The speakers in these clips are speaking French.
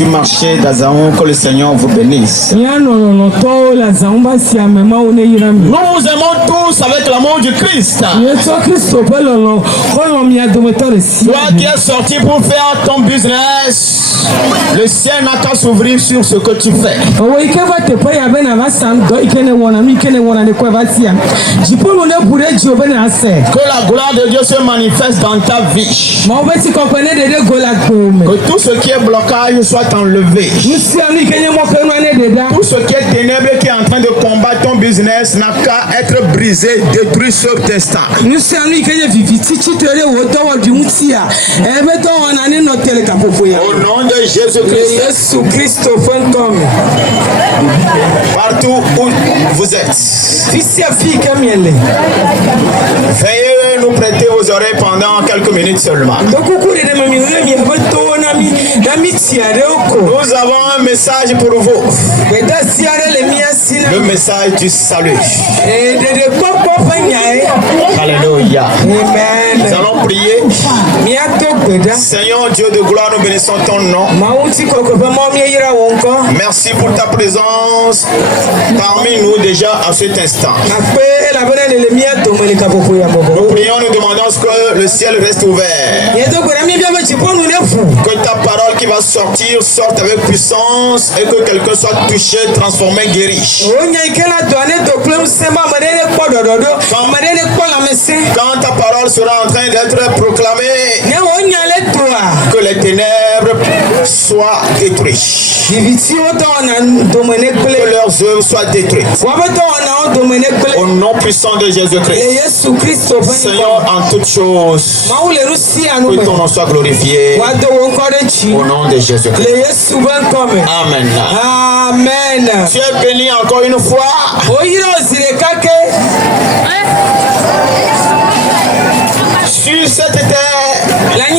du marché d'Azaon, que le Seigneur vous bénisse. Nous nous aimons tous avec l'amour du Christ. Toi qui es sorti pour faire ton business, le ciel n'a qu'à s'ouvrir sur ce que tu fais. Que la gloire de Dieu se manifeste dans ta vie. Que tout ce qui est blocage soit enlevé. Tout ce qui est ténèbres qui est en train de combattre ton business n'a qu'à être brisé, détruit sur tes instant. Au nom de Jésus-Christ. Partout où vous êtes, veuillez nous prêter vos oreilles pendant quelques minutes seulement. Nous avons un message pour vous. Le message du salut. Alléluia. Nous allons prier. Seigneur Dieu de gloire, nous bénissons ton nom. Merci pour ta présence parmi nous déjà à cet instant. Nous prions, nous demandons que le ciel reste ouvert. Que ta parole qui va sortir sorte avec puissance et que quelqu'un soit touché, transformé, guéri. Quand ta parole sera en train d'être proclamée, que les ténèbres soient détruites. Que leurs œuvres soient détruites. Au nom puissant de Jésus-Christ. Seigneur, en toutes choses, que ton nom soit glorifié. Au nom de Jésus-Christ. Amen. Amen. Tu es béni encore une fois. Sur cette terre, il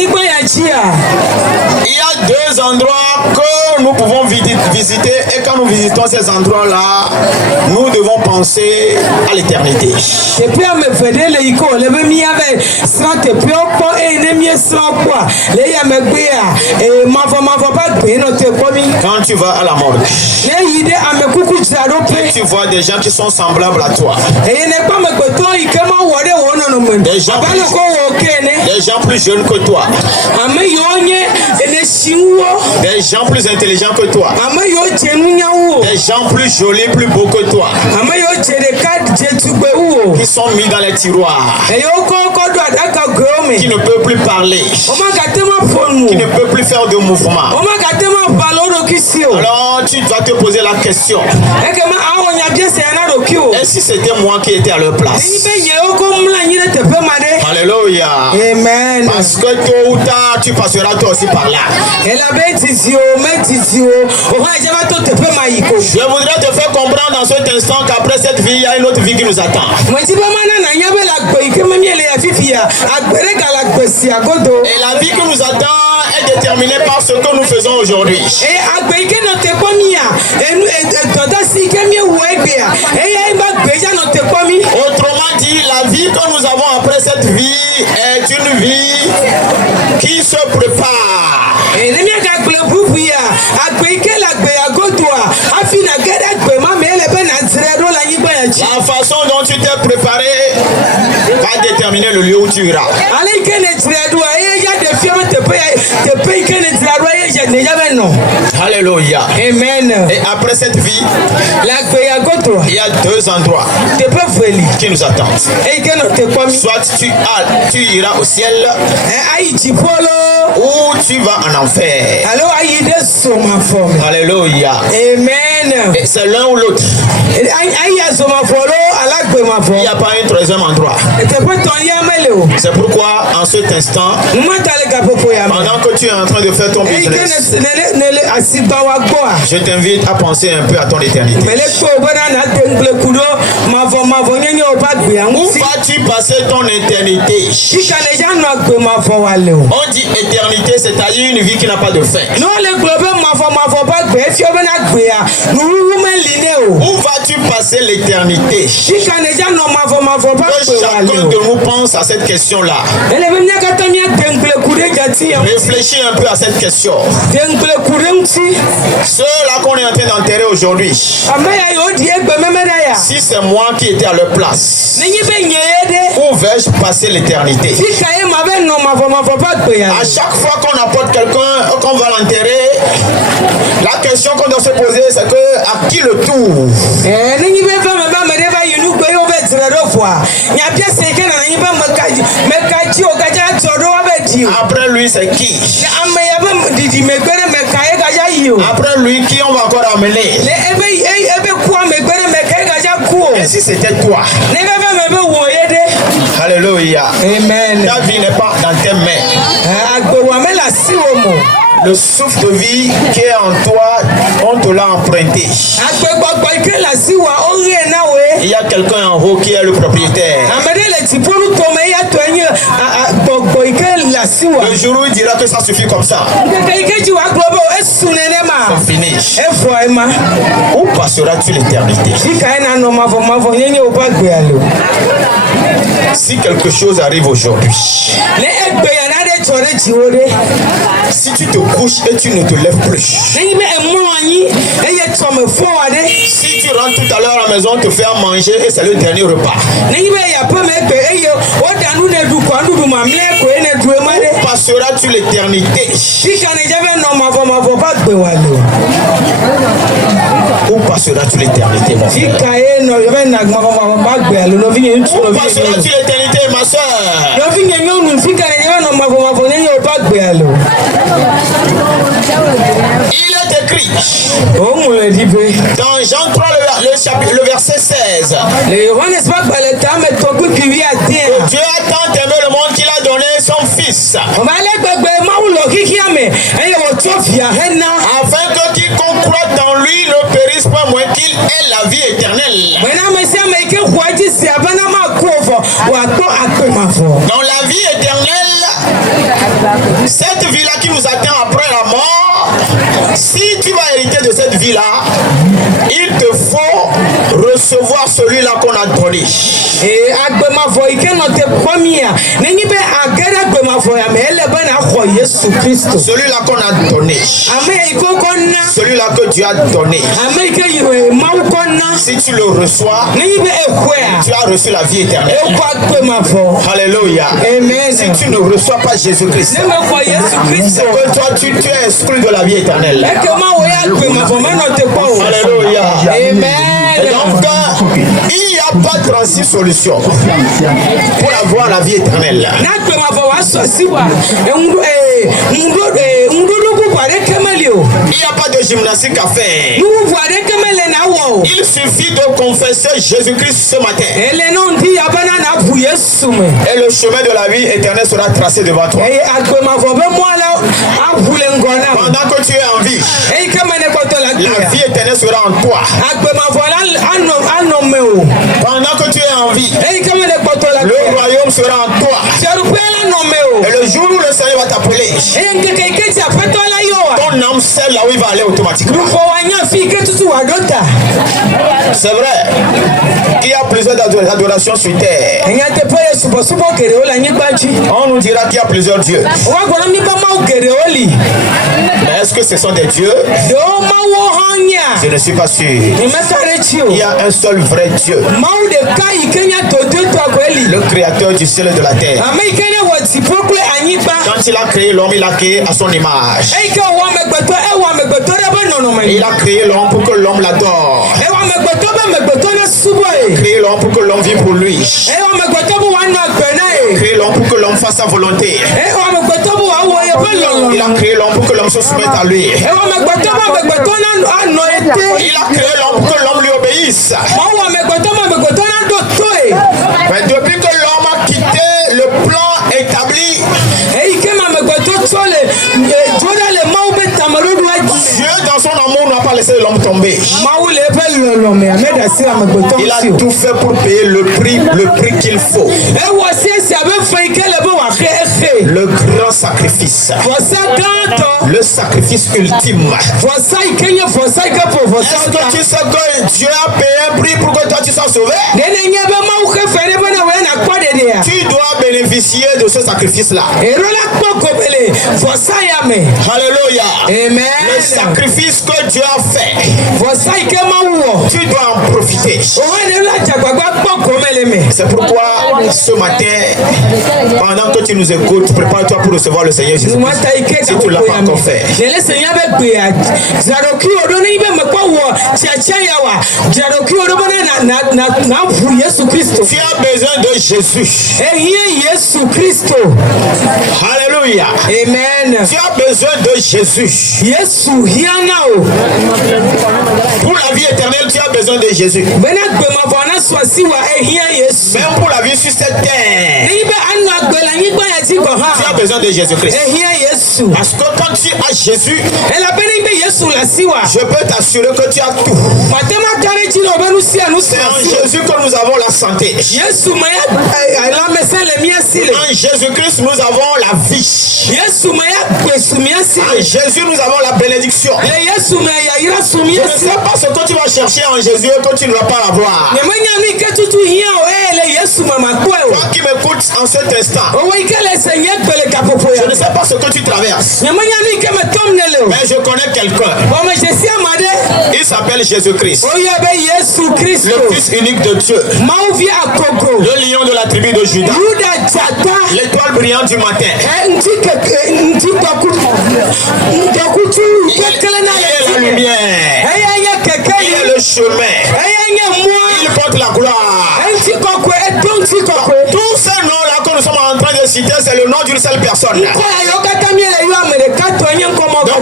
y a deux endroits que nous pouvons visiter, et quand nous visitons ces endroits-là, nous devons penser à l'éternité. Quand tu vas à la mort, tu vois des gens qui sont semblables à toi. Des gens plus jeunes que toi. Des gens plus intelligents que toi. Des gens plus jolis, plus beaux que toi. Qui sont mis dans les tiroirs. Qui ne peuvent plus parler. Qui ne peuvent plus faire de mouvement. Alors tu dois te poser la question. Et si c'était moi qui étais à leur place? Alléluia. Amen. Parce que tôt ou tard, tu passeras toi aussi par là. Je voudrais te faire comprendre dans cet instant qu'après cette vie, il y a une autre vie qui nous attend. Et la vie qui nous attend est déterminée par ce que nous faisons aujourd'hui. Autrement dit, la vie que nous avons après cette vie est une vie qui se prépare. La façon dont tu t'es préparé va déterminer le lieu où tu iras. Alléluia. Amen. Et après cette vie, il y a deux endroits qui nous attendent. Soit tu iras au ciel, ou tu vas en enfer. Alléluia. Amen. Et c'est l'un ou l'autre. Il n'y a pas un troisième endroit. C'est pourquoi en cet instant, pendant que tu es en train de faire ton business, je t'invite à penser un peu à ton éternité. Où vas-tu passer ton éternité? On dit éternité, c'est-à-dire une vie qui n'a pas de fin. Où vas-tu passer l'éternité? Que chacun de nous pense à cette question-là. Réfléchis un peu à cette question. Ceux-là qu'on est en train d'enterrer aujourd'hui, si c'est moi qui étais à leur place, où vais-je passer l'éternité? À chaque fois qu'on apporte quelqu'un, qu'on va l'enterrer, la question qu'on doit se poser, c'est que à qui le tour? Après lui, c'est qui? Après lui, qui on va encore amener? Et si c'était toi? Alléluia. Amen. Ta vie n'est pas dans tes mains. Le souffle de vie qui est en toi, on te l'a emprunté. Il y a quelqu'un en haut qui est le propriétaire. Le jour où il dira que ça suffit comme ça, c'est fini. Où passeras-tu l'éternité? Si quelque chose arrive aujourd'hui, si tu te couches et tu ne te lèves plus, si tu rentres tout à l'heure à la maison te faire manger et c'est le dernier repas, où passeras-tu l'éternité? Où passeras-tu l'éternité, mon frère? Où passeras-tu l'éternité, ma soeur? Il est écrit dans Jean 3, le verset 16, Dieu a tant aimé le monde qu'il a donné son fils, afin que quiconque croit dans lui ne périsse pas, moins qu'il ait la vie éternelle. Dans la vie éternelle, cette vie-là qui nous attend après la mort, si tu vas hériter de cette vie-là, il te faut recevoir celui-là qu'on a donné. Celui-là qu'on a donné. Celui-là que Dieu a donné. Si tu le reçois, tu as reçu la vie éternelle. Alléluia. Si tu ne reçois pas Jésus-Christ, c'est que toi tu es exclu de la vie éternelle. Alléluia. Et donc, il n'y a pas 36 solutions pour avoir la vie éternelle. Il n'y a pas de gymnastique à faire. Il suffit de confesser Jésus-Christ ce matin. Et le chemin de la vie éternelle sera tracé devant toi. Pendant que tu es en vie, la vie éternelle sera en toi. Pendant que tu es en vie, le royaume sera en toi. Et le jour où le Seigneur va t'appeler, ton âme sait là où il va aller automatiquement. C'est vrai qu'il y a plusieurs adorations sur terre. On nous dira qu'il y a plusieurs dieux. Mais est-ce que ce sont des dieux? Je ne suis pas sûr. Il y a un seul vrai Dieu, le créateur du ciel et de la terre. Quand il a créé l'homme, il a créé à son image. Il a créé l'homme pour que l'homme l'adore. Il a créé l'homme pour que l'homme vive pour lui. Il a créé l'homme pour que l'homme fasse sa volonté. Il a créé l'homme pour que l'homme se soumette à lui. Il a créé l'homme pour que l'homme lui obéisse. Mais depuis que l'homme a quitté le plan établi, Dieu dans son amour n'a pas laissé l'homme tomber. Il a tout fait pour payer le prix qu'il faut. Le grand sacrifice. Le sacrifice ultime. Est-ce que tu sais que Dieu a payé un prix pour que toi tu sois sauvé? Tu dois vas bénéficier de ce sacrifice-là. Alléluia. Amen. Le sacrifice que Dieu a fait, tu dois en profiter. C'est pourquoi ce matin, pendant que tu nous écoutes, prépare-toi pour recevoir le Seigneur Jésus. Si tu ne l'as pas encore fait. Tu as besoin de Jésus. Alléluia. Amen. Tu as besoin de Jésus. Pour la vie éternelle, tu as besoin de Jésus. Même pour la vie sur cette terre, tu as besoin de Jésus-Christ. Parce que quand tu as Jésus, je peux t'assurer que tu as tout. C'est en Jésus que nous avons la santé. En Jésus-Christ, nous avons la vie. En Jésus, nous avons la bénédiction. Je ne sais pas ce que tu vas chercher en Jésus et que tu ne vas pas l'avoir. Toi qui m'écoutes en cet instant, je ne sais pas ce que tu traverses, mais je connais quelqu'un. Il s'appelle Jésus-Christ, le Fils unique de Dieu, le lion de la tribu de Juda, l'étoile brillante du matin. Il est la lumière, il est le chemin, il porte la gloire. Tous ces noms-là que nous sommes en train de citer, c'est le nom d'une seule personne. Donc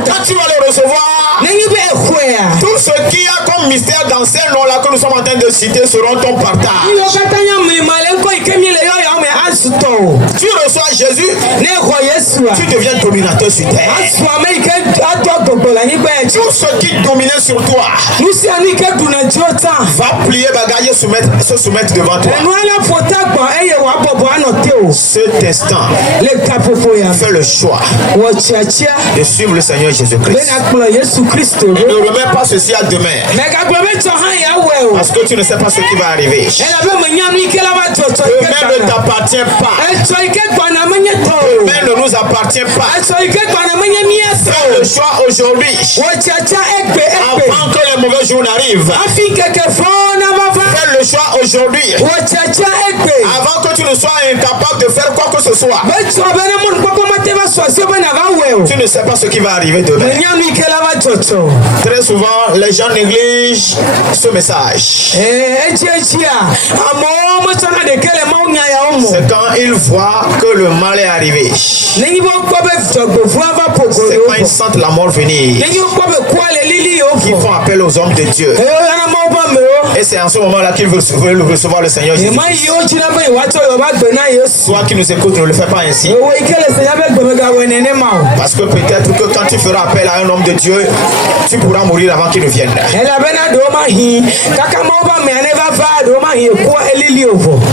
quand tu vas le recevoir, tout ce qu'il y a comme mystère dans ces noms-là que nous sommes en train de citer seront ton partage. Tu reçois Jésus, tu deviens dominateur sur terre. Tout ce qui dominait sur toi va plier bagaille, se soumettre devant toi. Cet instant, fais le choix de suivre le Seigneur Jésus-Christ. Ne remets pas ceci à demain, parce que tu ne sais pas ce qui va arriver. Demain ne t'appartient pas. Demain ne nous appartient pas. Fais le choix aujourd'hui, avant que les mauvais jours n'arrivent. Fais le choix aujourd'hui, avant que tu ne sois incapable de faire quoi que ce soit. Tu ne sais pas ce qui va arriver demain. Très souvent, les gens négligent ce message. C'est quand ils voient que le mal est arrivé. C'est quand ils sentent la mort venir qu'ils font appel aux hommes de Dieu. Et c'est en ce moment-là qu'ils veulent recevoir le Seigneur Jésus. Toi qui nous écoutes, ne le fais pas ainsi. Parce que peut-être que quand tu feras appel à un homme de Dieu, tu pourras mourir avant qu'il ne vienne.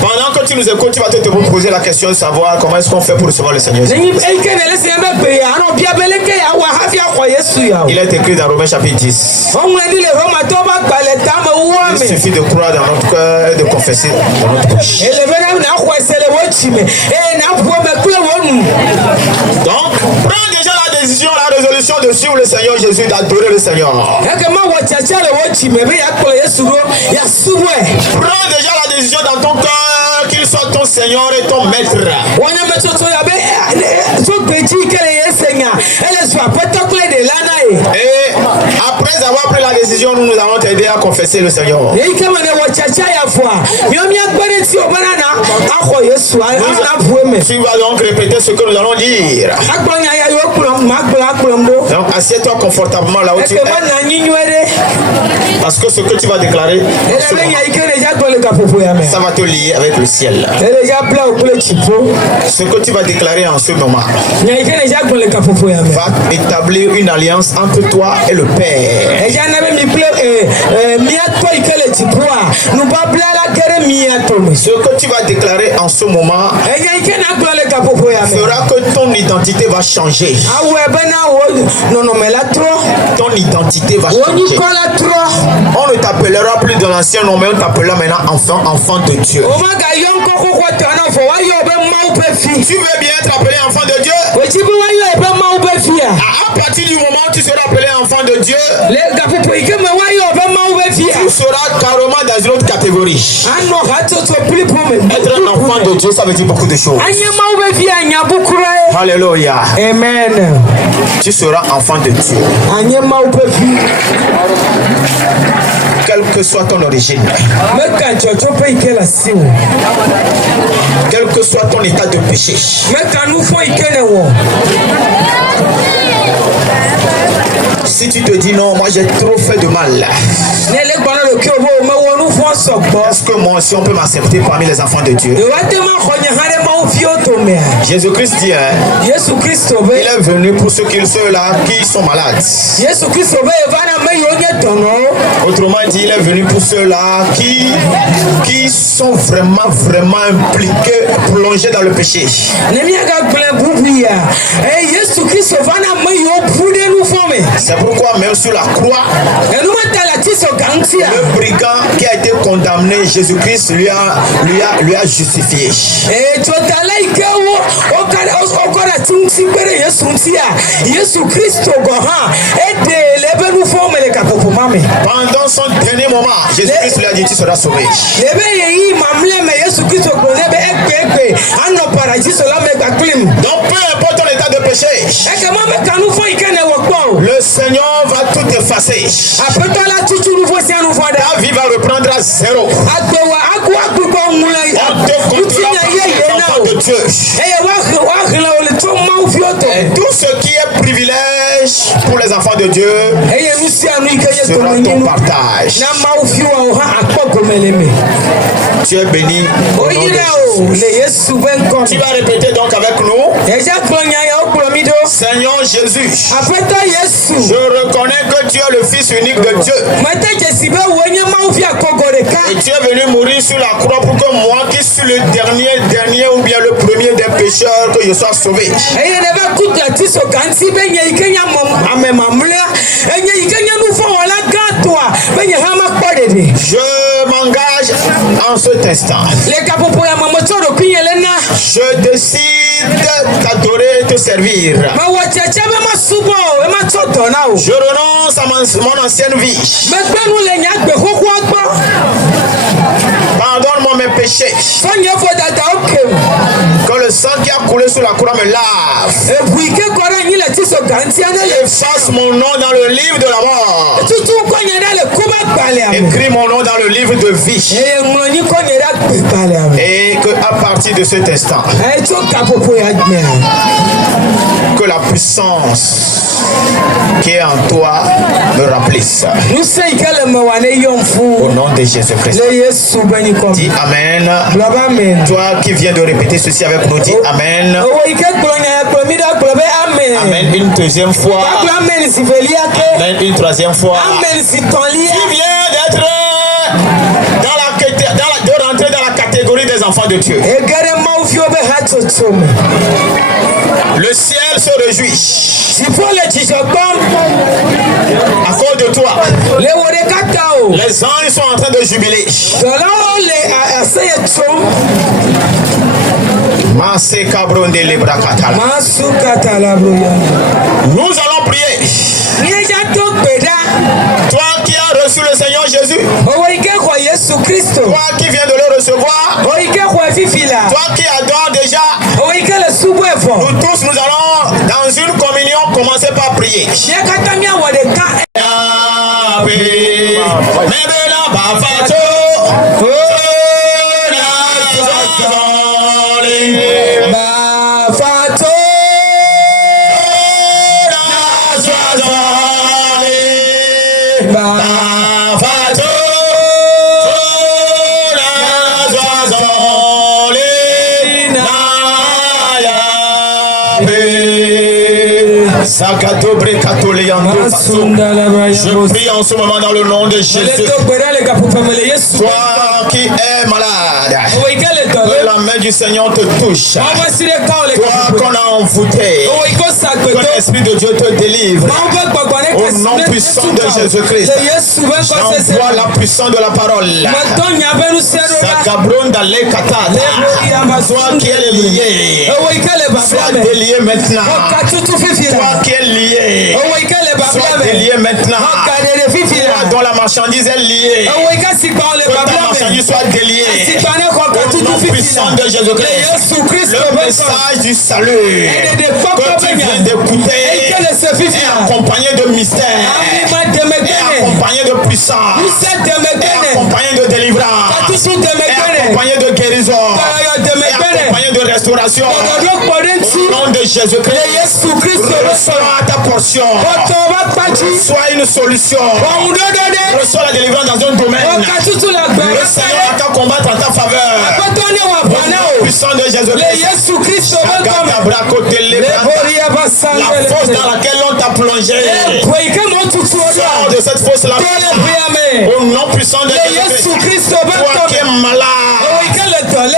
Pendant que tu nous écoutes, tu vas te poser la question de savoir comment est-ce qu'on fait pour recevoir le Seigneur Jésus. Il est écrit dans Romains chapitre 10. Il suffit de croire dans notre cœur et de confesser dans notre bouche. Donc, prends déjà la décision, la résolution de suivre le Seigneur Jésus, d'adorer le Seigneur. Prends déjà la décision dans ton cœur qu'il soit ton Seigneur et ton maître. Et après avoir pris la décision, nous allons t'aider à confesser le Seigneur. Tu vas donc répéter ce que nous allons dire. Donc assieds-toi confortablement là où tu es. Parce que ce que tu vas déclarer, ça va te lier avec le ciel. Ce que tu vas déclarer en ce moment va établir une alliance entre toi et le Père. Ce que tu vas déclarer en ce moment fera que ton identité va changer. ton identité va changer. On ne t'appellera plus de l'ancien nom, mais on t'appellera maintenant enfant de Dieu. Tu veux bien être appelé enfant de Dieu? À partir du moment où tu seras appelé enfant de Dieu, tu seras carrément dans une autre catégorie. Être un enfant de Dieu, ça veut dire beaucoup de choses. Alléluia. Amen. Tu seras enfant de Dieu. Quelle que soit ton origine, quel que soit ton état de péché, si tu te dis non, moi j'ai trop fait de mal, est-ce que moi aussi on peut m'accepter parmi les enfants de Dieu? Jésus-Christ dit, il est venu pour ceux-là qui sont malades. Autrement dit, il est venu pour ceux-là qui sont vraiment impliqués, plongés dans le péché. C'est pourquoi même sur la croix, le brigand qui a été condamné, Jésus-Christ lui a justifié. Pendant son dernier moment, Jésus-Christ lui a dit, tu seras sauvé. Donc peu importe ton état de péché, le Seigneur va tout effacer. Ta vie va reprendre à zéro. On te contrôlera par les enfants de Dieu. Et tout ce qui est privilège pour les enfants de Dieu sera ton partage. Tu es béni au nom de Jésus. Tu vas répéter donc avec nous. Seigneur Jésus, je reconnais que tu es le Fils unique de Dieu. Et tu es venu mourir sur la croix pour que moi qui suis le dernier ou bien le premier des pécheurs, que je sois sauvé. Je m'engage en cet instant. Je décide t'adorer et te servir. Je renonce à mon ancienne vie. Pardonne-moi mes péchés. Que le sang qui a coulé sur la croix me lave. Efface mon nom dans le livre de la mort. Écris mon nom dans le livre de vie. Et que à partir de cet instant, que la puissance qui est en toi me remplisse. Au nom de Jésus-Christ. Dis Amen. Toi qui viens de répéter ceci avec nous, dis Amen. Amen une deuxième fois. Amen une troisième fois. Tu viens d'être de rentrer dans la catégorie des enfants de Dieu. Le ciel se réjouit à cause de toi. Les anges sont en train de jubiler. Nous allons prier. Toi qui as reçu le Seigneur Jésus, toi qui viens de le recevoir, toi qui adores déjà, nous tous nous allons dans une communion commencer par prier. Je prie en ce moment dans le nom de Jésus. Toi qui es malade, que la main du du Seigneur te touche. Toi qu'on a envoûté. Que l'Esprit de Dieu te délivre. Au nom puissant de Jésus-Christ. J'envoie la puissance de la parole. Toi qui es lié. Sois délié maintenant. Toi qui es lié. Sois délié maintenant. Toi dont la marchandise est liée. Que ta marchandise soit déliée. Au nom puissant de Jésus-Christ. Le message du salut que tu viens d'écouter est accompagné de mystère, est accompagné de puissance, est accompagné de délivrance, est accompagné de guérison, est accompagné de restauration. Au nom de Jésus-Christ, reçois ta portion, reçois une solution, reçois la délivrance dans un domaine. Le Seigneur va combattre en ta faveur. Au nom puissant de Jésus-Christ, la fosse dans laquelle on t'a plongé, sors de cette fosse-là. Au nom puissant de Jésus-Christ, toi qui es malade,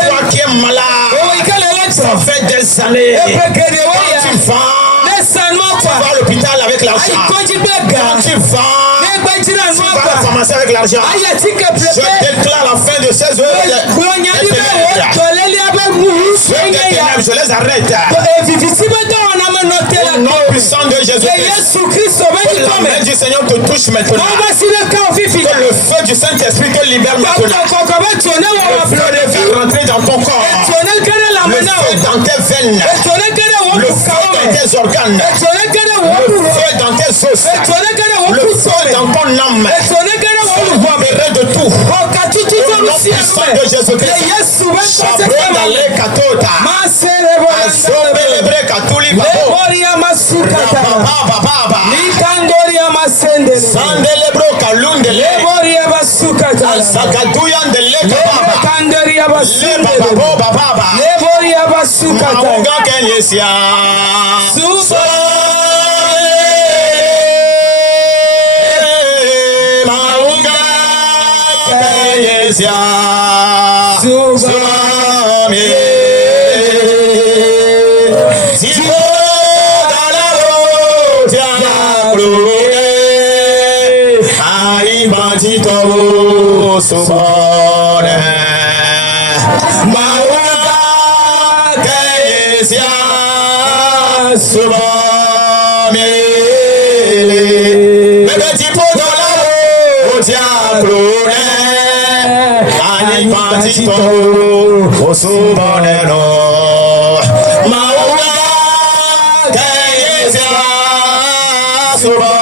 toi qui es malade, ça fait des années, quand tu vas à l'hôpital avec l'argent, quand tu vas à la pharmacie avec l'argent, je déclare la fin de ces œuvres. Je les arrête. Au nom puissant de Jésus-Christ, que la main du Seigneur te touche maintenant. Que le feu du Saint-Esprit te libère maintenant. Le feu de rentrer dans ton corps. Le feu dans tes veines. Le feu dans tes organes. Le feu dans tes os. Le feu dans ton âme. Libéré de tout. Au nom puissant de Jésus-Christ. Chabron d'aller katota. Azobelebre katuli babo. Baba. Sandelebro kalundele. Alsakaduyan dele baba. Baba. Mauga kenyesia. Mauga kenyesia. Subhane Mauga Keyesia Subhane Bébé tipo de la rotia clone Ani patito Subhane no Mauga Keyesia Subhane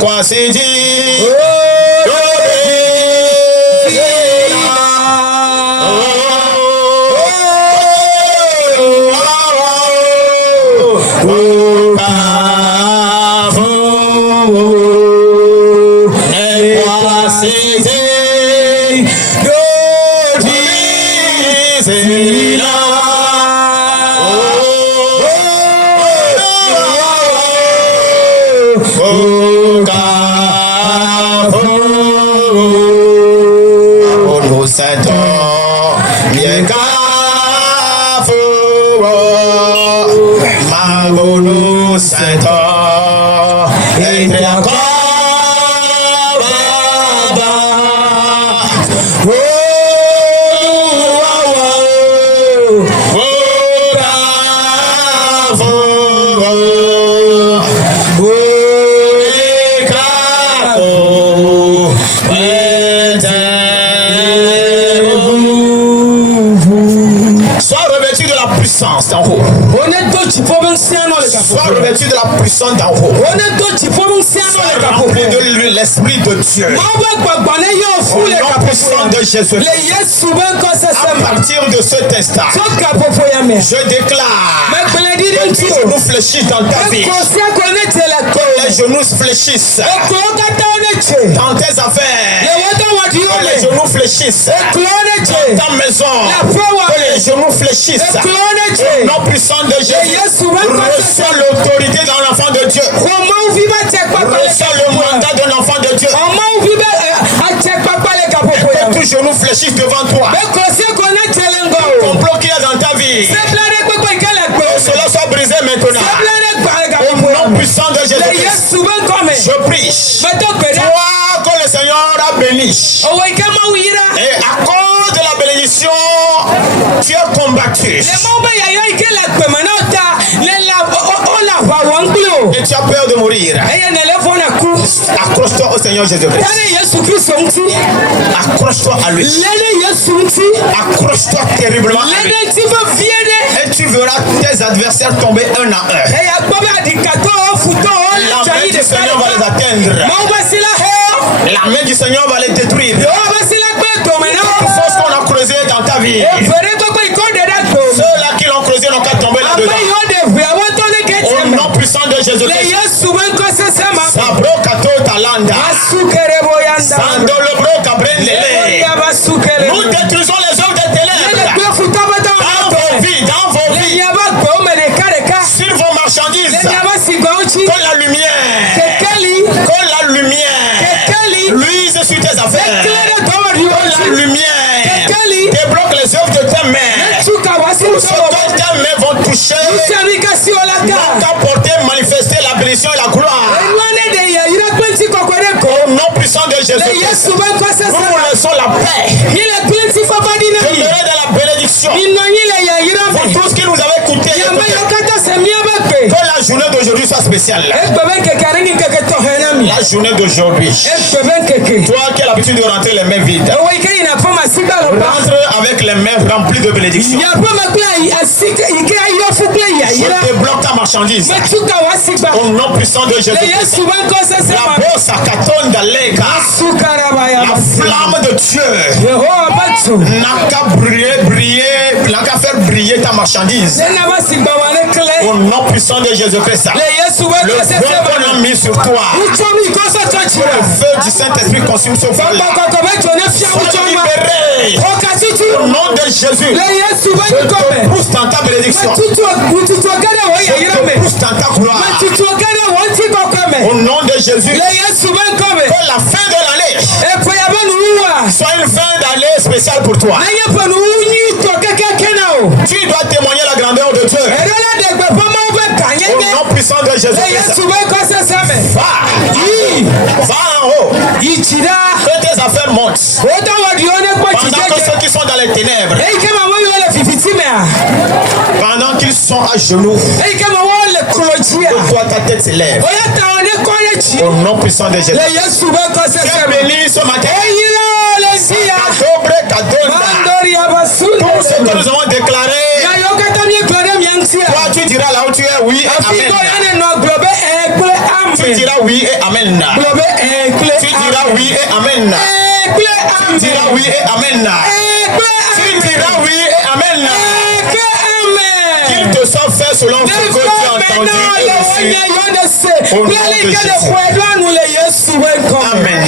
Quasidi Sois revêtu de la puissance d'en haut. Sois rempli de l'Esprit de Dieu. Au nom puissant de Jésus. À partir de cet instant, je déclare que tes genoux fléchissent dans ta vie. Que les genoux fléchissent dans tes affaires. Que les genoux fléchissent dans ta maison. Que les genoux fléchissent. Au nom puissant de Jésus. Reçois l'autorité d'un enfant de Dieu. Reçois le mandat d'un enfant de Dieu. Et que tout genou fléchisse devant toi. Complot qu'il y a dans ta vie. Que cela soit brisé maintenant. Au nom puissant de Jésus-Christ. Je prie. Toi que le Seigneur a béni. Et à cause de la bénédiction, tu as combattu. Et tu as peur de mourir. Accroche-toi au Seigneur Jésus-Christ. Accroche-toi à lui. Accroche-toi terriblement à lui. Et tu verras tes adversaires tomber un à un. La main du Seigneur va les atteindre. La main du Seigneur va les détruire. Toute force qu'on a creusée dans ta vie. Ceux-là qui l'ont creusé n'ont qu'à tomber là-dedans. Au nom puissant de Jésus-Christ. Sabro kato talanda. Sandolo bro kabrendele. Nous détruisons les œuvres des ténèbres. Dans vos vies. Sur vos marchandises. Que la lumière. Que la lumière. Luise sur tes affaires. Que la lumière. Débloque les œuvres de tes mains. Ce que tes mains vont toucher. Va t'apporter, manifester la bénédiction et la gloire. Au nom puissant de Jésus. Nous vous laissons la paix. Demeurez dans la bénédiction. Pour tout ce qui nous avait coûté. Que la journée d'aujourd'hui soit spéciale. La journée d'aujourd'hui. Toi qui as l'habitude de rentrer les mains vides. Rentre avec les mains remplies de bénédiction. Je débloque ta marchandise. Au nom puissant de Jésus. La bosse à Katon d'Aleka. La flamme de Dieu n'a qu'à briller, n'a qu'à faire briller ta marchandise. Au nom puissant de Jésus-Christ. Le feu qu'on a mis sur toi. Le feu du Saint-Esprit consume ce feu. Sois libéré. Au nom de Jésus. Je te pousse dans ta bénédiction. Je te pousse dans ta gloire. Au nom de Jésus. Que la fin de l'année soit une fin d'année spéciale pour toi. Tu dois témoigner la grandeur de Dieu. Au nom puissant de Jésus. Va en haut. Que tes affaires montent. Pendant que ceux qui sont dans les ténèbres, pendant qu'ils sont à genoux, que toi ta tête s'élève. Au nom puissant de Jésus. Sois béni ce matin. Tout ce que nous avons déclaré, toi tu diras là où tu es oui et amen. Tu diras oui et amen. Tu diras oui et amen. Tu diras oui et amen. Tu diras oui et amen. Qu'il te soit fait selon ce que tu as entendu et reçu. Au nom de Jésus. Amen.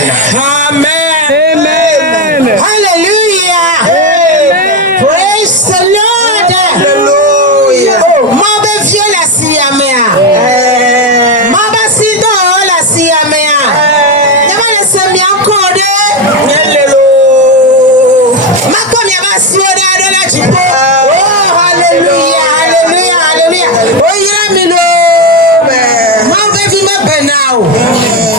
Amen. Hallelujah. Amen. Praise the Lord. Hallelujah. Oh, mabe vieux la siamea. Mabe sido la siamea. Yaba le semia kode. Hello. Makom yaba sioda de la chipo. Oh, hallelujah, hallelujah, hallelujah. Oh, yamino. Mabe vi me benao.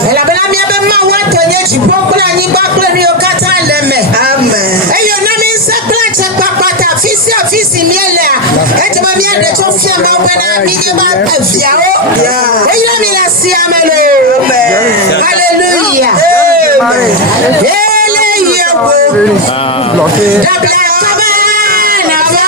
Ela bena mi abe ma watonye chipo kula ni bakle ni okata leme. Amen. Eyo na mi se planche papata fisi miele. Ete ma mi ade to fia ma bena mi ye ba afia o. Eyo mi la si amelo. Amen. Hallelujah. Amen. Ele yego. Dabla kabana va.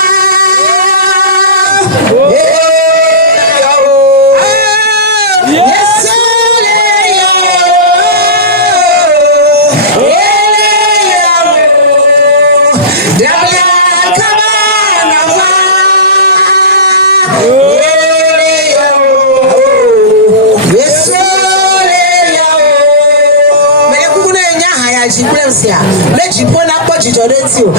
Let you point up what you told you.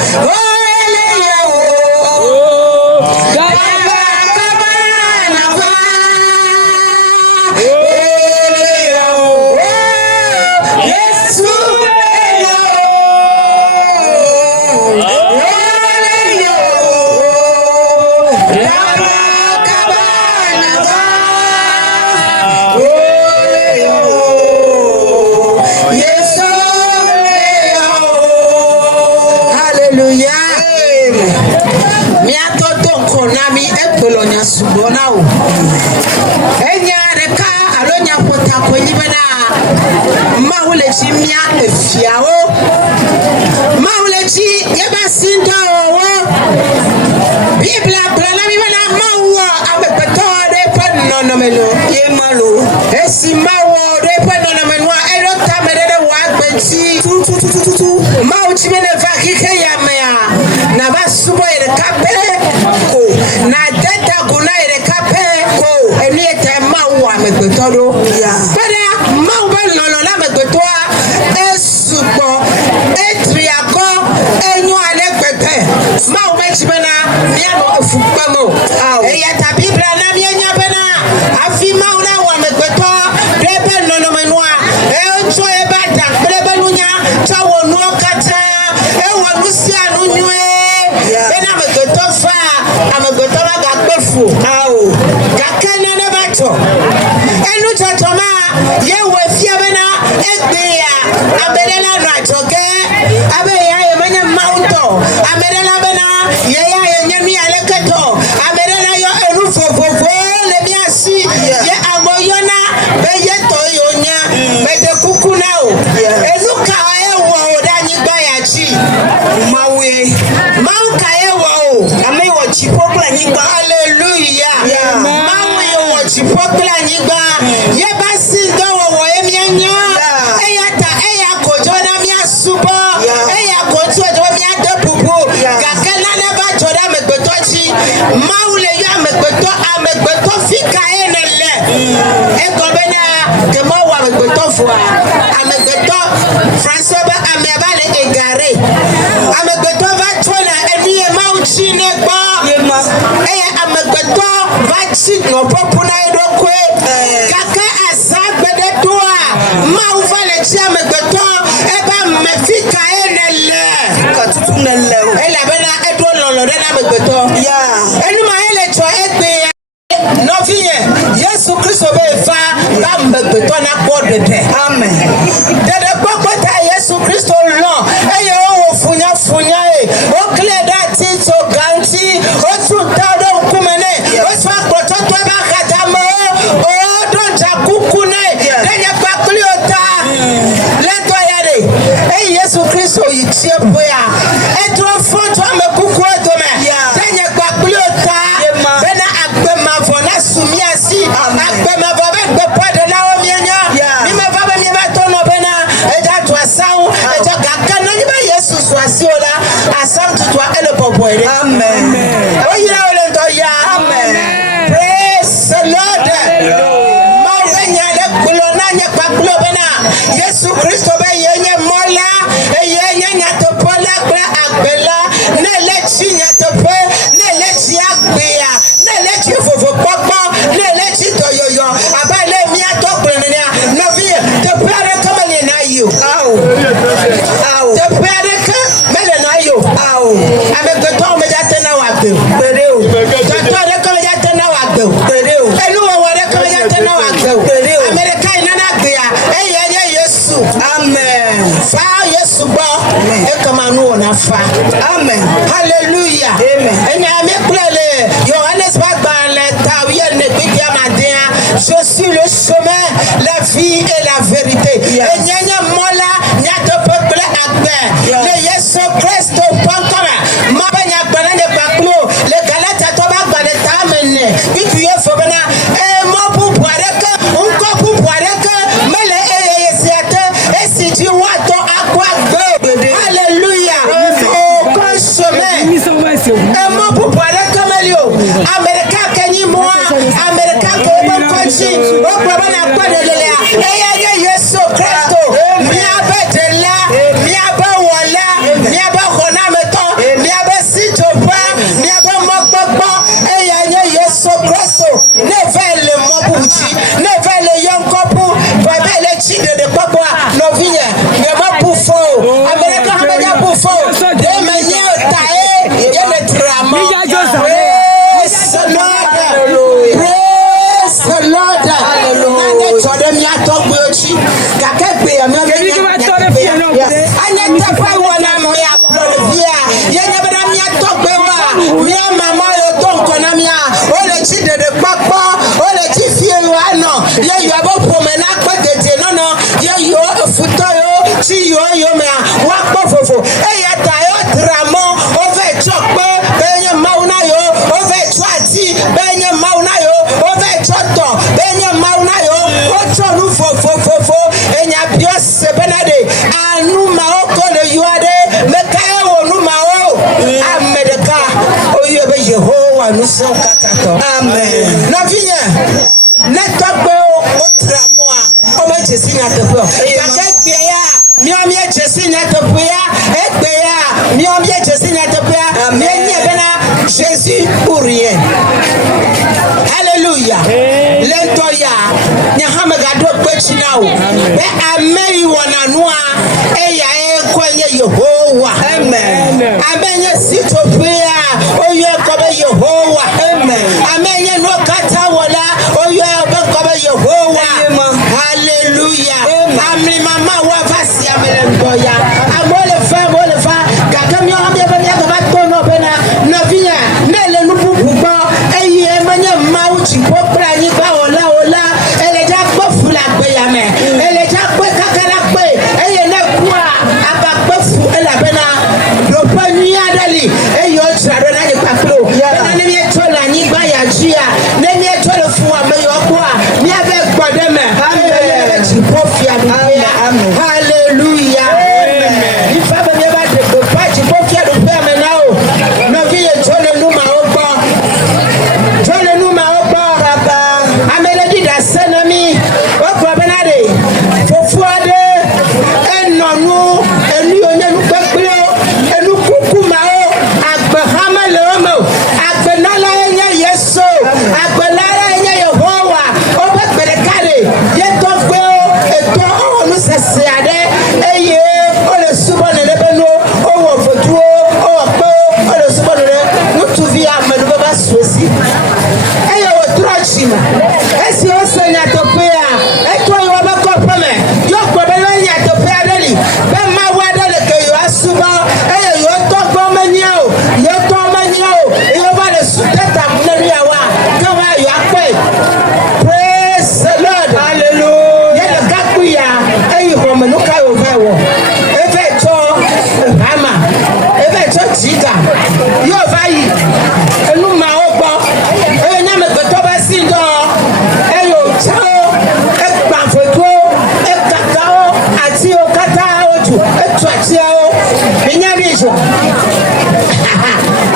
fiao maulechi yeba sinda o bibla plana mi bana mawo abepetode panono meno yemalo esi mawo de panono meno ero tamere wa gbeti tu mauchi mena vakike yamea na basubo ere kape ko na data guna ere kape ko eni ete mawo amepetodo bana mawo banono na mepetoa esupo etriako enyo alepete mawo mechimena niano efupamo eya tabibla na mienya bana afi mawo na wa mepeto debe nono menwa echo ebada bebelunya tawo no kata ewo lusia no nyue bena mepeto fa amepeto ga gbefu kakana na bato enu totoma yewe fia bena egbeya abelela no atoke abeya yemanya mauto abelela bena yeya yenyami aleketo abelela yo enu fofofo le miasi ye amoyona beye toyonya bede kukunao enu ka ewo odanyi gbayachi mawe mauka ewo amewo chipopla nyigba hallelujah mawe wo chipopla nyigba ye basi dowo wo emianya eyata eyakojona miasubo eyakojona miadepupu gakana na ba joda megbetochi maule yo amegbeto fika enele ekobena kemo wa amegbeto fua amegbeto François ba amebale egare amegbeto va tona eniye mauchi negba eya amegbeto va chi no popuna edokwe kaka asagbede doa mau vale chi amegbeto eba mefika enele katutunele ela bena edo lolo na amegbeto enu ma ele cho egbe noviye Yesu Kristo be fa ba amegbeto na gbodede amen dede gbogota Yesu Kristo lo eye o funya o clear that it so ganti o tuta do kumene o fa prototo ba katamo o don jakukune denya pakliota leto yade Yesu Kristo yitie boya etro foto amekuku edome denya pakliota bena agbema vona sumiasi agbema bobe gbepade na omienya ni me baba mi betono bena eja to asau eja gakana ni ba Yesu swasiola asam tutwa eleboboere amen oyira ole to ya amen praise the Lord mawenya le kulona nya paklo bena Yesu Kristo be yenye mola yenye nyatopola kwa agbela na lechi nyatopo na lechi agbea na lechi fofo popo na lechi toyoyo abale mi atoprenenia no vie te pare kama ni na you te pare kama na you amegbeto omejate na wagbe pereo tatore kama jate na wagbe pereo enu wore kama jate na wagbe pereo America ina na gbea eyenye Yesu amen fa Yesu bo e kama nu na fa amen hallelujah amen enya me plele Johannes Bagbale tawiye ne bidia madea je suis le chemin la vie et la vérité enya mola nyato peuple agbe le Yesu Kristo pankara mabanya gbana ne baklo le galata to bagbale tamene bitu fobena e mo pupuareka unko pupuareka mele yesiate esiji wato akwa gbe hallelujah ko chemin e mo pupuareka melio America kenyi mo America ko bonkochi o probana kwa delele eye Yesu Kristo mi abedela mi abawola mi abahona meto mi abesitopa mi abamokpokpo eye Yesu Kristo nevele mobuchi nevele yonkopu vele chide de papa noviye me mapufo America hamenya pufo de menye tae yene trama praise the Lord hallelujah chode mi atogbe ochi kakegbe ya mi anya tepa wona mi upload via yenye bada mi atogbe wa mi mama yo tonko na mi o le chide de papa o le chi fie wa no ye yo abo pome na pekete no ye yo futo yo chi yo fofo e ya ta yo tramo o ve chokpe benye mauna yo o ve chwati benye mauna yo o ve choto benye mauna yo o chonu fofo enya bios benade anu ma o ko le yuade meka wo nu ma o amedeka o ye be Jehovah nu so katato amen na vinya let up o tramo a o ma jesi na tepo ya ke ya mi o mi jesi na tepo ya egbe ya mi o mi jesi na tepo ya mi ni e bena Jésus pour rien alléluia lento ya nya hamaga do pechi na o be amei wona no a e ya e kwenye Yehovah amen amenye sitopia o ye ko be Yehovah amen amenye no kata wala o ye be ko be Yehovah hallelujah amri mama wa vasi amelendo ya amole fa kakami o be be ya ba to no be na via nele nu bubu eye manya mauchi popra ni ba ola eleja gbofula gbe ya me eleja gbe kakara gbe eye na kwa aba gbofu elabena lo pani adali eyo trado na ni papro na ni etola ni gba ya jia na ni etola fu wa me yo kwa ni abe gbode me hallelujah ti pofia amen hallelujah amen ifa be me ba de ko pa ti pofia do pe me na o no vi etola nu ma o gbo etola nu ma o gbo baba amelodi da sanami o gbo benade fofu ade enonu enu onyanu pepre enu kuku ma o agbahama le omo agbenala enye yeso agbelara enye Yehovah o be pere kare ye to gbe o eto onu sese ade eye o le subo ne lebenu o wo fotuo o pe o le subo ne nutuvi amadu baba suesi eye o trachima esi o senya to pe a eto yo ba ko peme yo gbo be lo nya to pe adeli be ma wa dele ke yo asubo eye yo to gbo mania o yo to mania o yo ba le suteta muneri awa ka wa yo ape praise the Lord hallelujah ye le gakuya eye ho menu ka yo fe wo efe to hama efe to jita yo va yi enu ma o gbo eye nya me ko to ba si do eyo chao e gba foto e kakao ati o kata oju e tu ati o binya bi jo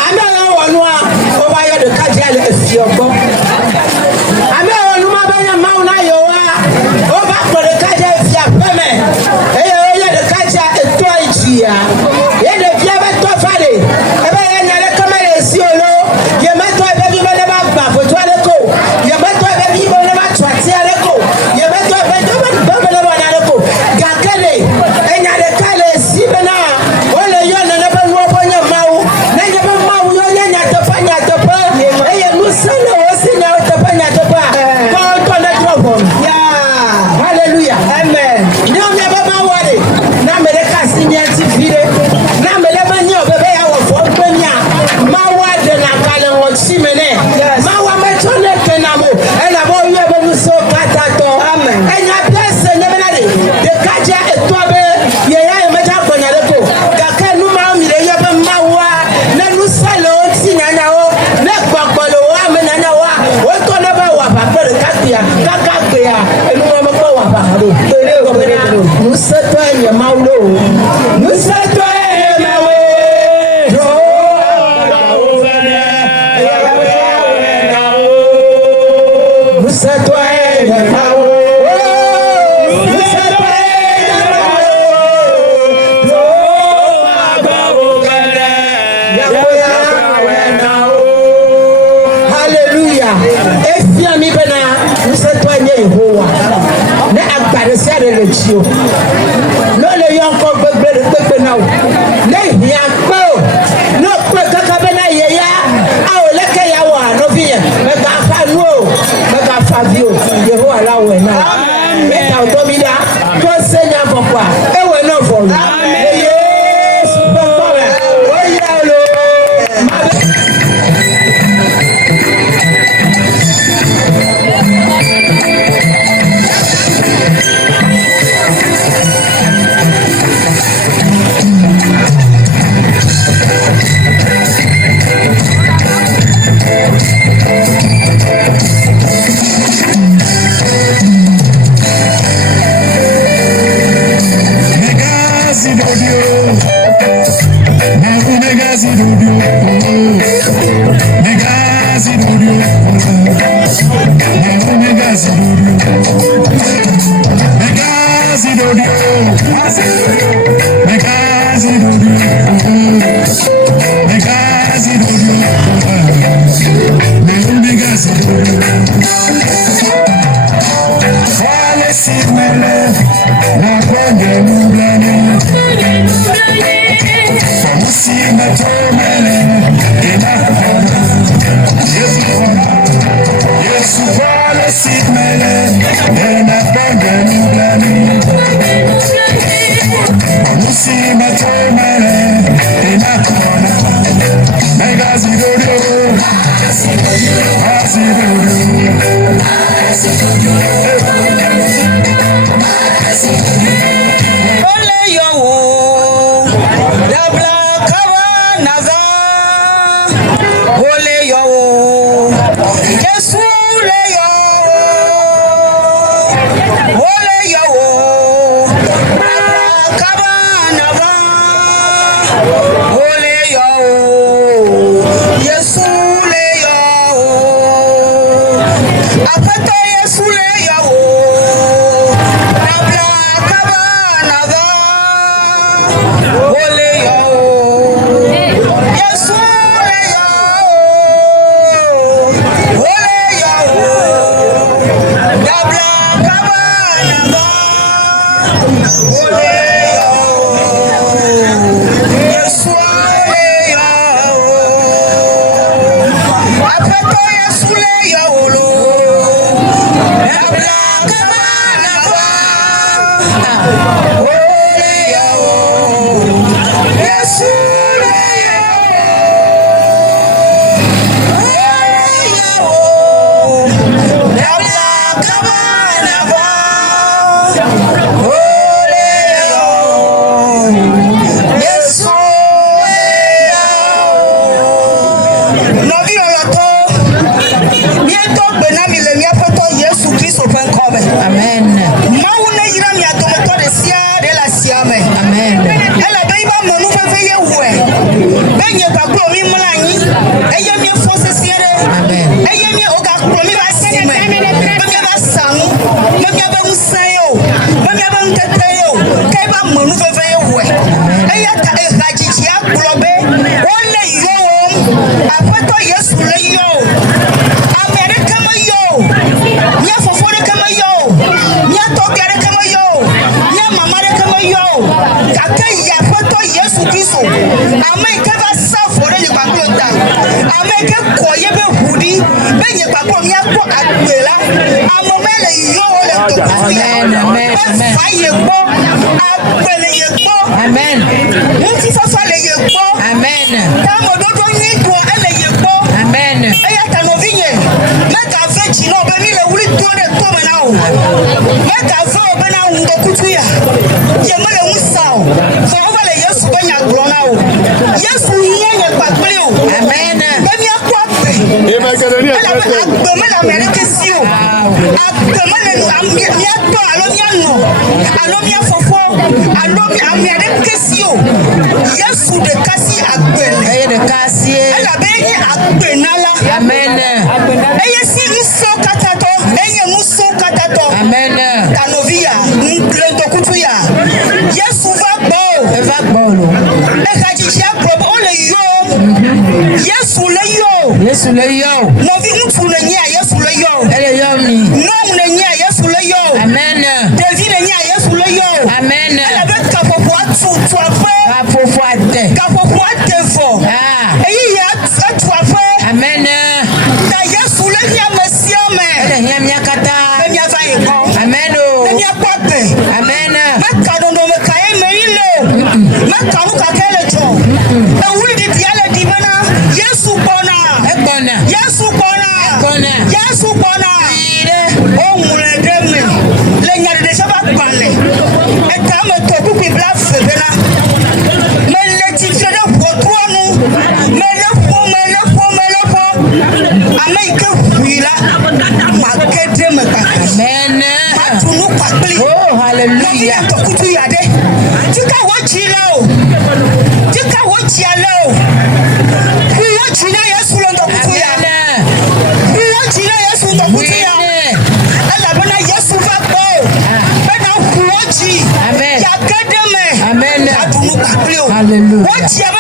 ame wonu a o wa yo de kaja le efi ogbo ame wonu ma banya mauna yo wa o ba ko de kaja efi apeme e yo de kaja eto ijia ye de bia be to fare e be ye nya le kamera esi olo ye ma to e be bi me ba gba foto ale ko ye ma to e be bi me ba tu ati ale ko ye ma to e be do ba me ba na ale ko gakele e nya de kale si be na o le yo na le ba nu obo nya mawu na ye ba mawu yo ye nya to pa e ye nu sele o si nya to pa ko to na drop ya hallelujah amen nyo me ba ma wore na me le ka si nya ti fire na me le ba nya o be ya wo fo gbe nya ma wa de na kale won si me ne ma wa me to le ke na mo e na bo ye be nu so kata to amen e nya bless ne me na de kaja eto be ye ya e me ja ko nya le ko ga ke nu ma mi le ye be ma wa na nu sale o ti nya nya o le gbagbo lo wa me nya nya wa o to le ba wa ba pe ka ti ya ka pe ya e nu mo ko wa ba ro ere o be na nu se to e ma lo nu se to e ma we hallelujah efia mi bena museto anye Yehovah na agbare se ade le jio no le yon ko gbegbe na o le hia pe o no pe kaka bena ye ya a o le ke ya wa no bi ye me ga fa nu o me ga fa bi o Yehovah la we na amen me ta o to mi da ko se nya fopwa e we no fo amen yes papa o ya lo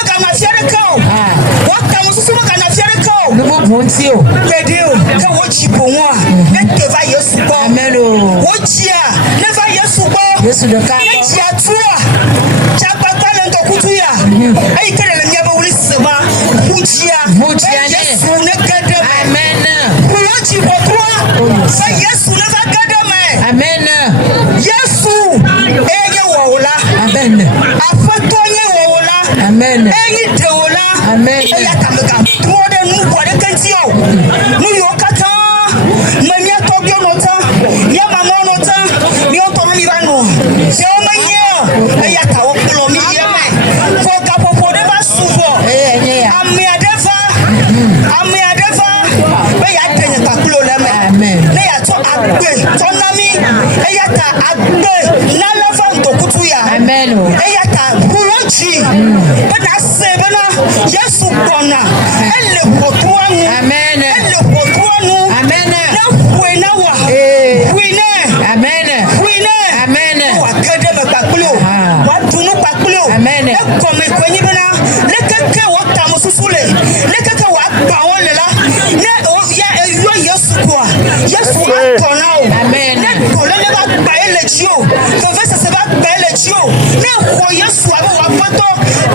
kana fiare ko wata mususu kana fiare ko no bonti o pedio ka wochi bonwa ne teva Yesu ko amen o wochia never Yesu ko Yesu de ka ne chia tua chapa pale ndokutuya ai kele le nyaba uli sema wochia Yesu ne kade amen wochi bokwa sa Yesu never kade me amen Yesu eye wola amen afotonye wola amen eye dewola amen eye tameka tuode nu kwade kentio nu yokata manya tobio nota ya mama nota ni otono mi banu se o manya eye tawo kulo mi ye me fo kapopo de ba sufo ami adefa be ya tenye pakulo le me amen ne ya to agbe to nami eye ta agbe na leva ntokutu ya amen eye ta buroji bana se bana Yesu kona ele potuanu amen ele potuanu amen na fuena wa fuine amen fuine amen wa kede me pakulo wa tunu pakulo amen e kome kwenyi bana le keke wa tamususule le keke wa bawo lela ne ya eyo Yesu kwa Yesu kona amen ne kole le ba gba ele jio to vese se ba gba ele jio ne ko Yesu abo wa foto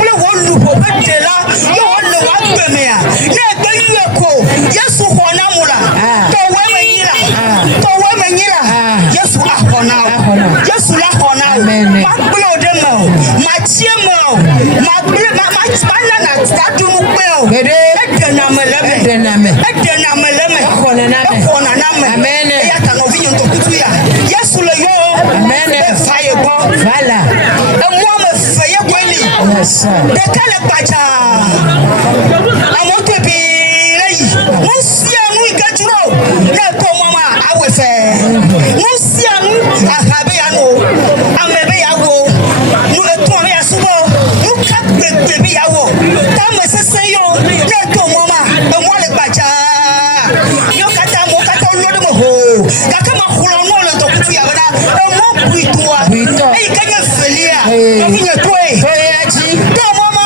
le wo lupo betela yo le wa gbemea ne gbe yeko Yesu kona mula to we menyira Yesu akona Yesu la kona ma glo de mo ma tie mo ma glo ma na statu mu pe o e na meleme kona na me amen ya ta no vinyo to kutu ya Yesu le yo amen e faye bo vala e mo me faye kweli yes de kale paja amoto bi reyi mo si anu ikajuro na ko mama awefe mo si anu ahabe ya no amebe ya wo no eto me ya subo no ka gbegbe bi ya wo ta mo sese yo na ko mama e mo le paja yo kata mo kata lodo mo ho kaka ma khulo no le to kutu ya bana e mo buitwa e kanya felia to vinye toy aji to mama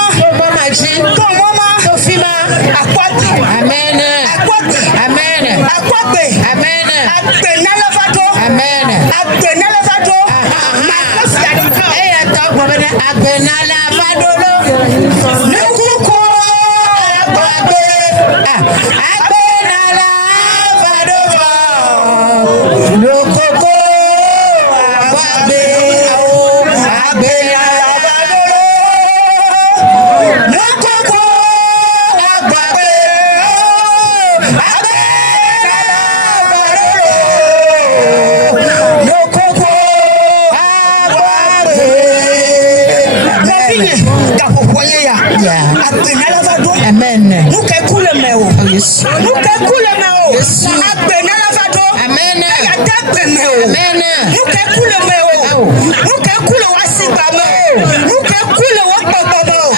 ji to mama to fima akwati amen amen akwagbe amen agbe na levado amen agbe na levado ma ko si adika e ya to gbo bana agbe na levado lo nukuko agbe agbe na levado nukuko agbe agbe na levado nukuko agbe amen nuke kule meo yes nuke kule meo yes agbe na lavado amen ya dagbe meo amen nuke kule meo nuke kule wasigba meo nuke kule wapapa meo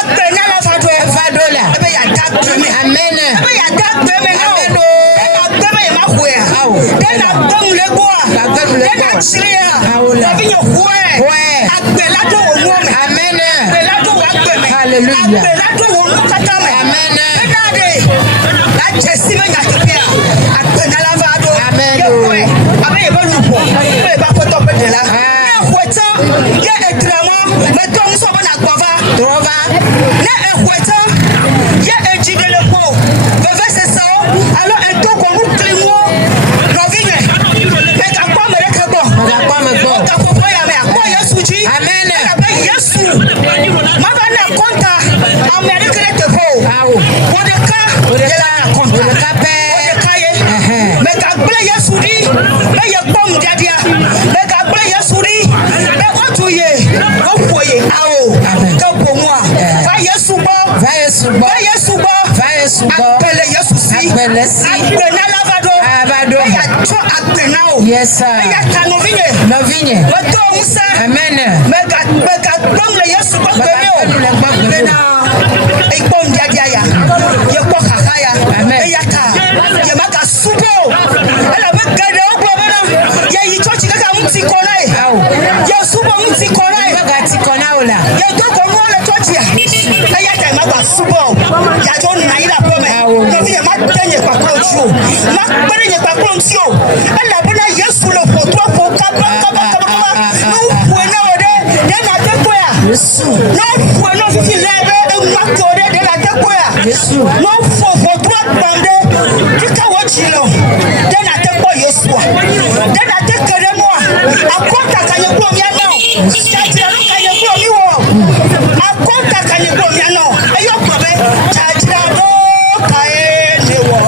agbe na lavado vadola ebe ya dagbe me amen ebe ya dagbe me no agbe me ma hoya den agbe le boa den achria obi yo hoye agbe lado onu me amen agbe lado agbe me hallelujah agbe lado onu kata me amen benade la jesi me ya topia agbe na lavado amen ye abe ye balupo ye ba poto pedela na hweta ye edrama me tom so ba na gbova drova na hweta ye ejidele po verse so alo entoko mu klimo rovine me ka kwa me ka bo ka popo ya me akwa Yesu ji amen abe Yesu ma ba na konta America te po wodeka la konta pe wodeka ye me ka ble Yesu di me ye bom dadia me ka ble Yesu di me otu ye opoye awo ka pomwa va Yesu bo apele Yesu si agbe na lavado ya to agbe na o yes sir ya ta novinye me to musa amen me ka dom le Yesu bo gbe o na e bom dadia ya ye ko kaka ya ya ta ye maka supo ala be gade o gbo bana ye yi church kaka mti kona e ye supo mti kona e ga ti kona ola ye to ko mo le church ya subo ya jo na ira pome no vi ma denye pa ko ju ma pere nye pa ko ntio ala bona Yesu lo fo to fo kaba no fo na ode de na te ko ya Yesu no fo no fi lebe ma ko de na te ko ya Yesu no fo to bande dika wo jilo de na te ko Yesu de na te kere mo akonta ka ye ko mi ana chaji ro ka ye ko mi wo akonta ka ye ko mi ana ayo ko be chaji ro ka ye ni wo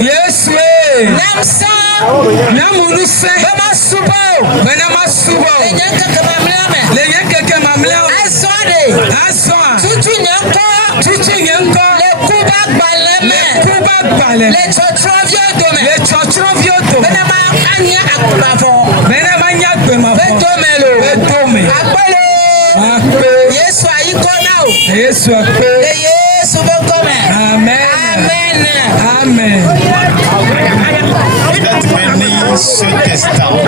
Yes, way. Namsa. Namunuse. Bamasubo. Benamasubo. Lenyeke mamleo. Asode. Aswa. Tutu nyanko. Tutu nyanko. Le kuba baleme. Le kuba baleme. Le chotrovio dome. Le chotrovio dome. Benama anya akubafo. Benama anya akubafo. Betomelo. Betome. Akpelo. Akpe. Yesu ayikona o. Yesu akpe. Le Yesu bokome. Amen. Amen. Amen. Ce testament.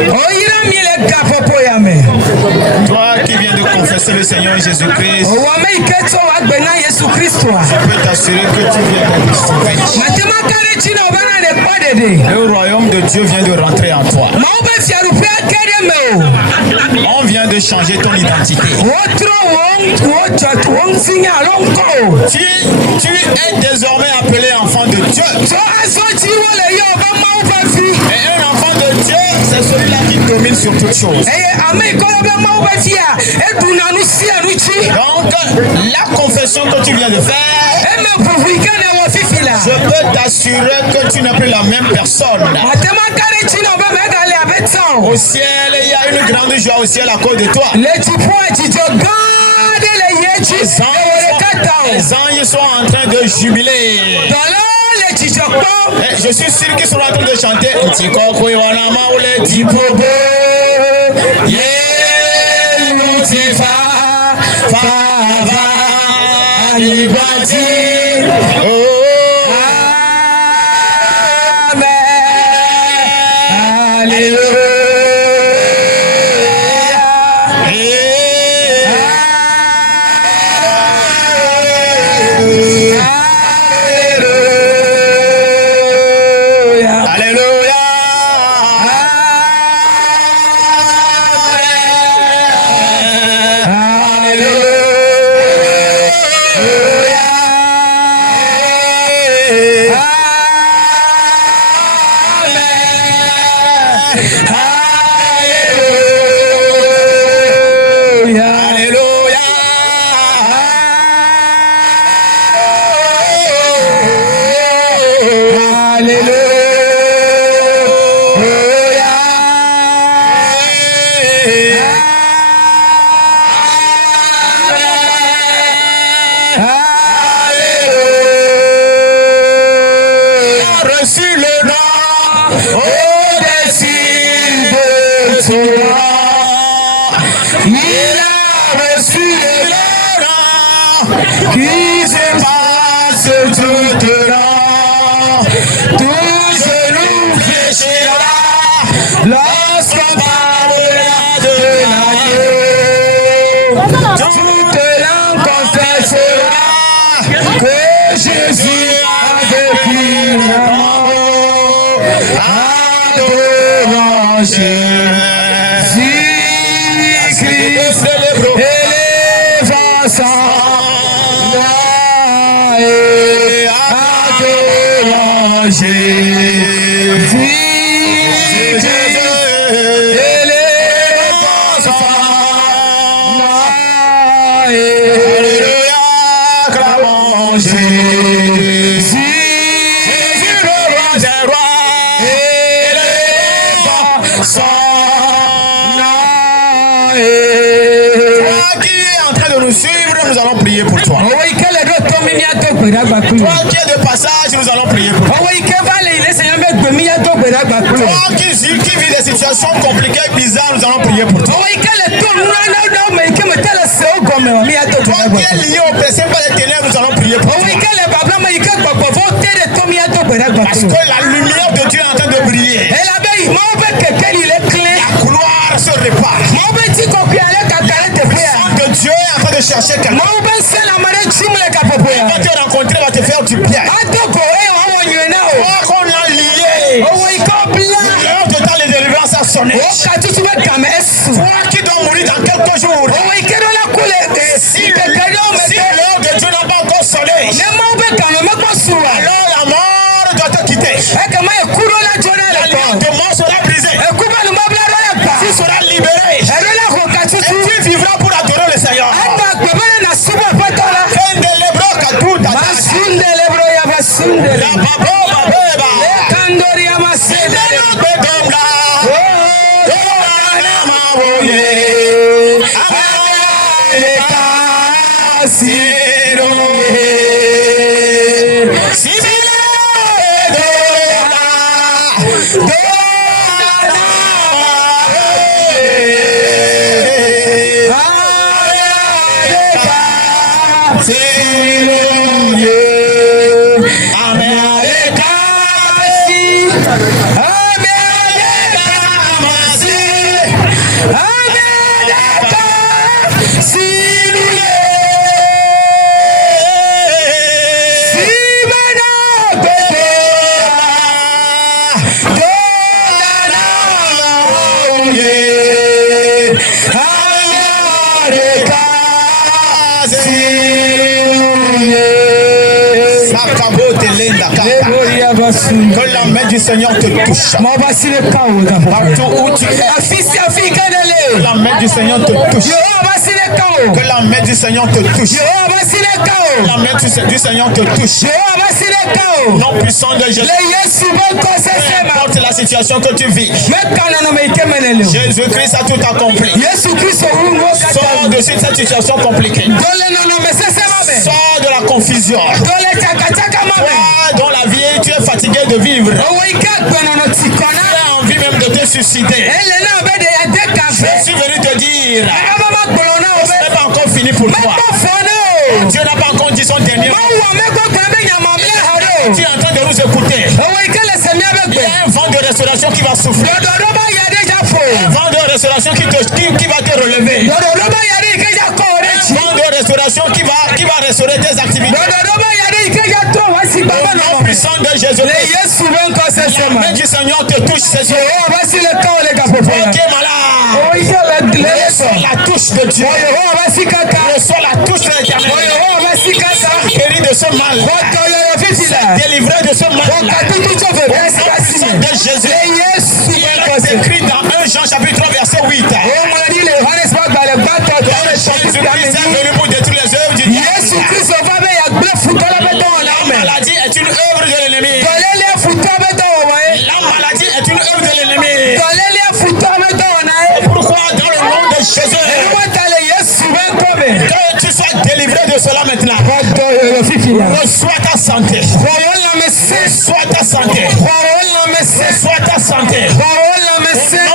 Toi qui viens de confesser le Seigneur Jésus-Christ, je peux t'assurer que tu viens d'être sauvé. Le royaume de Dieu vient de rentrer en toi. On vient de changer ton identité. Tu es désormais appelé enfant de Dieu. Et un enfant de Dieu, c'est celui-là qui domine sur toutes choses. Donc, la confession que tu viens de faire, je peux t'assurer que tu n'es plus la même personne. Au ciel, il y a une grande joie au ciel à cause de toi. Les anges sont en train de jubiler. Et je suis sûr qu'ils sont en train de chanter. Toi qui es de passage, nous allons prier pour toi. Toi qui vis des situations compliquées, bizarres, nous allons prier pour toi. Toi qui es lié au péché par les ténèbres, nous allons prier pour toi. Parce que la lumière de Dieu est en train de briller. La gloire se répand. Le sang de Dieu est en train de chercher quelqu'un. Il va te rencontrer, va te faire du bien. Toi qu'on a lié, l'heure de ta délivrance a sonné. Toi qui dois mourir dans quelques jours. Si l'heure de Dieu n'a pas encore sonné, alors la mort doit te quitter. La ligne de mort sera brisée. Tu seras libéré. Et tu vivras pour adorer le Seigneur. La Que la main du Seigneur te touche. Partout où tu es. Que la main du Seigneur te touche. Que la main du Seigneur te touche. Que la main du Seigneur te touche. Nom puissant de Jésus. Peu importe la situation que tu vis. Jésus-Christ a tout accompli. Sors de cette situation compliquée. Sors de la confusion. Toi dont la vie, tu es fatigué de vivre. Tu as envie même de te suicider. Je suis venu te dire, ce n'est pas encore fini pour toi. Dieu n'a pas encore dit son dernier mot. Tu es en train de nous écouter. Il y a un vent de restauration qui va souffler. Un vent de restauration qui va te relever. Un vent de restauration qui va restaurer tes activités. Au nom puissant de Jésus-Christ, la main du Seigneur te touche ce soir. Ok, malade. Reçois la touche de Dieu. Reçois la touche de l'Éternel. Guéri de ce mal. Délivré de ce mal. Au nom puissant de Jésus. Il est écrit dans 1 Jean chapitre 3 verset 8. Jésus-Christ est venu pour détruire les œuvres du diable. La maladie est une œuvre de l'ennemi. La maladie est une œuvre de l'ennemi. Pourquoi dans le nom de Jésus que tu sois délivré de cela maintenant. Reçois ta santé. Reçois ta santé. Reçois ta santé. Au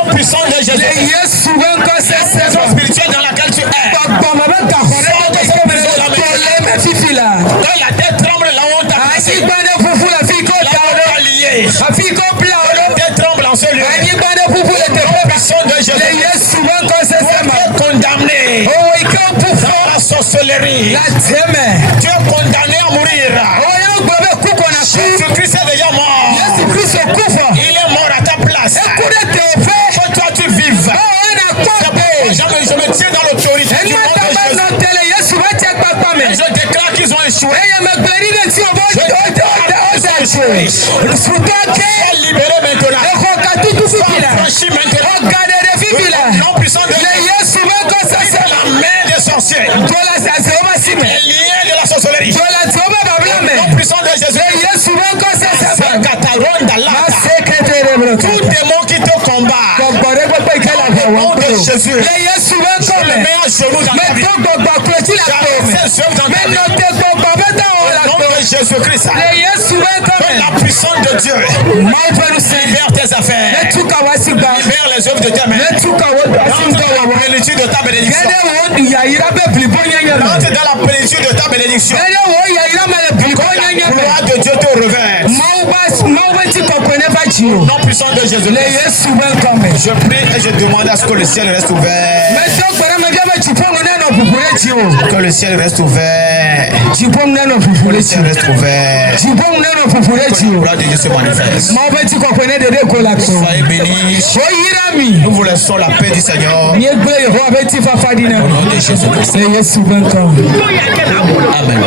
nom puissant de Jésus. La saison spirituelle dans laquelle tu es. Sors de cette prison-là maintenant. Quand la tête tremble, la honte a passé. La honte a lié. La tête tremble en ce lieu. Au puissant de Jésus. Tu es condamné dans la sorcellerie. Tu es condamné à mourir. Jésus-Christ est déjà mort. Il est mort à ta place. Que toi tu vives. Je me tiens dans l'autorité du nom de Jésus. Je déclare qu'ils ont échoué. Sois libéré maintenant. Sois franchi maintenant. Non puissant de Jésus. La main des sorciers. Les liens de la sorcellerie. Non puissant de Jésus. Tout démon qui te combat. Au nom de Jésus. Je le mets à genoux dans ta vie. J'arrête ces œuvres dans ta vie. Au nom de Jésus-Christ. La puissance de Dieu. Libère tes affaires. Libère les œuvres de tes mains. Entre dans la plénitude de ta bénédiction. Entre dans la plénitude de ta bénédiction. La gloire de Dieu te revêt. Nom puissant de Jésus. Je prie et je demande à ce que le ciel reste ouvert. Que le ciel reste ouvert. Que le ciel reste ouvert. Que la gloire de Dieu se manifeste. Soyez bénis. Nous vous laissons la paix du Seigneur. Au nom de Jésus-Christ. Amen.